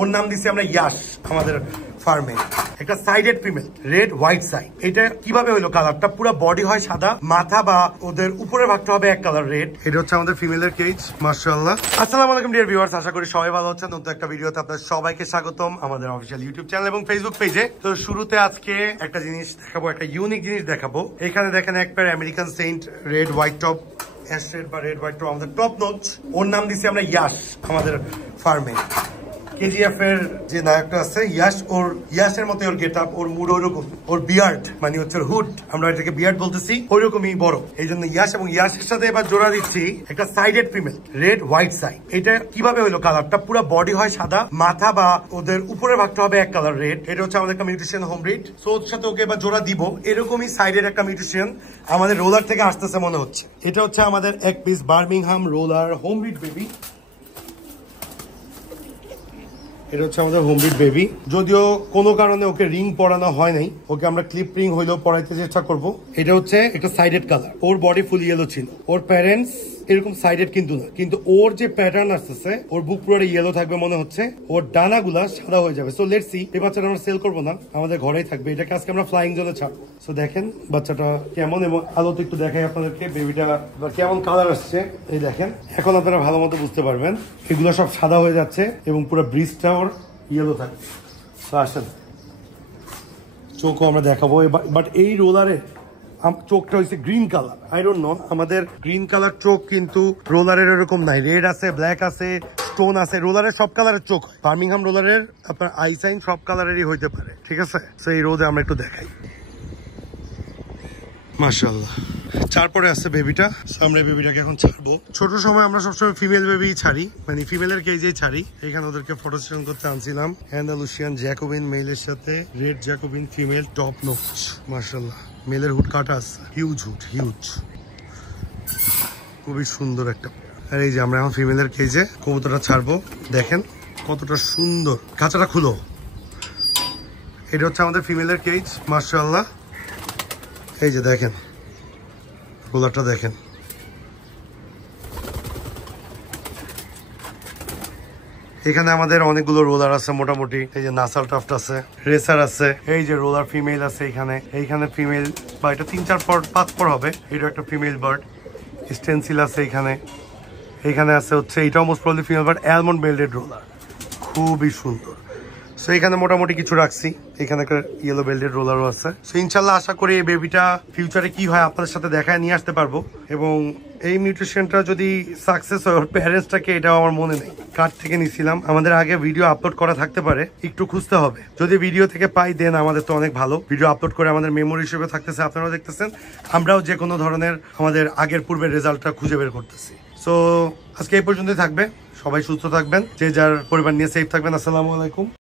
ওর নাম দিচ্ছি আমরা ইয়াশ। আমাদের ফার্মে একটা sided female, red white side. এটা কিভাবে হলো কালারটা? পুরো বডি হয় সাদা, মাথা বা ওদের উপরের ভাগটা হবে এক কালার রেড। এটা হচ্ছে আমাদের ফিমেলের কেজ। মাশাআল্লাহ। আসসালামু আলাইকুম ডিয়ার ভিউয়ার্স, আশা করি সবাই ভালো আছেন। নতুন একটা ভিডিওতে আপনাদের সবাইকে স্বাগতম আমাদের অফিসিয়াল ইউটিউব চ্যানেল এবং ফেসবুক পেজে। তো শুরুতে আজকে একটা জিনিস দেখাবো, একটা ইউনিক জিনিস দেখাবো। এখানে দেখেন এক pair American saint red white top, ash red বা রেড হোয়াইট টপ, আমাদের টপ নোচ। ওর নাম দিচ্ছি আমরা ইয়াশ। আমাদের ফার্মে কেজিএফ এর যে নায়কটা আছে ইয়াশ, ওর ইয়াশের মতো ওর গেট আপ, ওর মুড ওরকম, ওর বিয়ার্ড মানে হচ্ছে হুড, আমরা এটাকে বিয়ার্ড বলতেছি, ওইরকমই বড়। এই জন্য ইয়াশ এবং ইয়াশের সাথে এবার জোড়া দিচ্ছি একটা sided female, red white side. এটা কিভাবে হলো কালারটা? পুরো বডি হয় সাদা, মাথা বা ওদের উপরের ভাগটা হবে এক কালার রেড। এটা হচ্ছে আমাদের একটা মিউটেশন হোম ব্রিড। সো ওর সাথে ওকে এবার জোড়া দিব। এরকমই সাইডের একটা মিউটেশন আমাদের রোলার থেকে আসতেছে মনে হচ্ছে। এটা হচ্ছে আমাদের এক piece Birmingham roller home breed baby. এটা হচ্ছে আমাদের হোম ব্রিড বেবি। যদিও কোনো কারণে ওকে রিং পরানো হয় নাই, ওকে আমরা ক্লিপ রিং হইলেও পরাইতে চেষ্টা করব। এটা হচ্ছে একটা সাইডেড কালার, ওর বডি ফুল ইয়েলো ছিল। ওর প্যারেন্টস এরকম সাইডেড কিন্তু না, কিন্তু ওর যে প্যাটার্ন আসতেছে, ওর বুক পুরো ইয়েলো থাকবে মনে হচ্ছে, ওর ডানাগুলা সাদা হয়ে যাবে। So let's see. এই বাচ্চাটা আমরা সেল করবো না, আমাদের ঘরেই থাকবে। এটাকে আজকে আমরা ফ্লাইং জোনে ছাড়বো। সো দেখেন বাচ্চাটা কেমন, এবং আলোতে একটু দেখাই আপনাদেরকে বেবিটা কেমন কালার আসছে। এই দেখেন, এখন আপনারা ভালো মতো বুঝতে পারবেন। এগুলো সব সাদা হয়ে যাচ্ছে এবং পুরো ব্রিজটা ওর ইয়েলো থাকবে। তো আসেন, চোখও আমরা দেখাবো। বাট এই রোলারে চোখটা হয়েছে green colour. I don't know, আমাদের গ্রিন কালার চোখ কিন্তু রোলারের এরকম নাই। রেড আছে, ব্ল্যাক আছে, স্টোন আছে। রোলারের সব কালারের চোখ হয়। বার্মিংহাম রোলারের আপনার আই সাইন সব কালারেরই হইতে পারে, ঠিক আছে? তো এই রোদে আমরা একটু দেখাই। মাশাআল্লাহ, তারপরে আছে বেবিটা। আমরা এই বেবিটাকে এখন ছাড়বো। ছোট সময় আমরা সবসময় ফিমেল বেবি ছাড়ি, মানে ফিমেলের কেজেই ছাড়ি। এখানে ওদেরকে ফটো সেশন করতে আনছিলাম। অ্যান্ডালুসিয়ান জ্যাকোবিন মেলের সাথে red Jacobin female top notch. মাশাআল্লাহ, মেলের হুড কাটা আছে, হিউজ হুড, হিউজ, খুবই সুন্দর একটা। আর এই যে আমরা এখন ফিমেলের কেজে কবুতরটা ছাড়বো। দেখেন কতটা সুন্দর, খাঁচাটা খুলো। এটা হচ্ছে আমাদের ফিমেলের কেজ। মাশাআল্লাহ, এই যে দেখেন রোলারটা দেখেন। এখানে আমাদের অনেকগুলো রোলার আছে মোটামুটি। এই যে নাসাল টাফট আছে, রেসার আছে, এই যে রোলার ফিমেল আছে এখানে। এইখানে ফিমেল বা এটা 3-4 পর 5 পর হবে। এটা একটা ফিমেল বার্ড। স্টেন্সিল আছে এখানে। এইখানে আছে হচ্ছে এটাও most probably female bird, almond belted roller, খুবই সুন্দর। সো এখানে মোটামুটি কিছু রাখছি। এখানে একটা ইয়েলো বেল্টেড রোলারও আছে। সো ইনশাল্লাহ আশা করি এই বেবিটা ফিউচারে কি হয় আপনাদের সাথে দেখায় নিয়ে আসতে পারবো। এবং এই মিউটেশনটা যদি সাকসেস হয়, ওর প্যারেন্টসটাকে, এটাও আমার মনে নেই কার থেকে নিছিলাম। আমাদের আগে ভিডিও আপলোড করা থাকতে পারে, একটু খুঁজতে হবে। যদি ভিডিও থেকে পাই দেন আমাদের তো অনেক ভালো। ভিডিও আপলোড করে আমাদের মেমোরি হিসেবে থাকতেছে, আপনারাও দেখতেছেন, আমরাও যে কোনো ধরনের আমাদের আগের পূর্বের রেজাল্টটা খুঁজে বের করতেছি। সো আজকে এই পর্যন্তই থাকবে। সবাই সুস্থ থাকবেন, যে যার পরিবার নিয়ে সেফ থাকবেন। আসসালামু আলাইকুম।